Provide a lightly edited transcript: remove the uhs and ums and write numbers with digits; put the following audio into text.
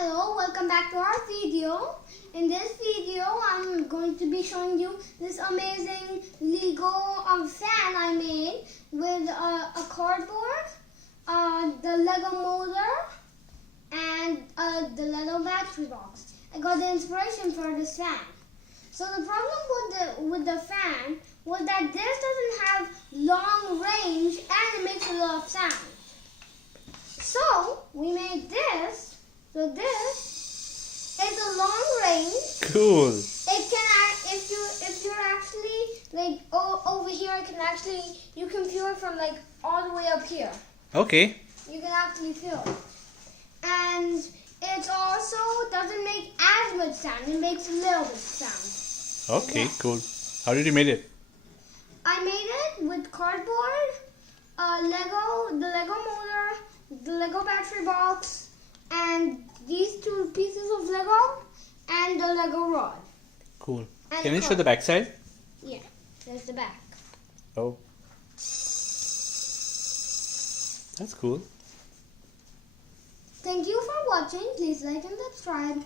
Hello, welcome back to our video. In this video, I'm going to be showing you this amazing Lego fan I made with a cardboard, the Lego motor, and the Lego battery box. I got the inspiration for this fan. So the problem with the fan was that this doesn't have long range and it makes a lot of sound. So we made this. So this is a long range. Cool. It can, if you're actually like over here, you can feel it from like all the way up here. Okay. You can actually feel it, and it also doesn't make as much sound. It makes a little bit of sound. Okay, Yeah. cool. How did you make it? I made it with cardboard, Lego, the Lego motor, the Lego battery box, and these two pieces of Lego, and the Lego rod. Cool. And Can you show the back side? Yeah, there's the back. Oh. That's cool. Thank you for watching. Please like and subscribe.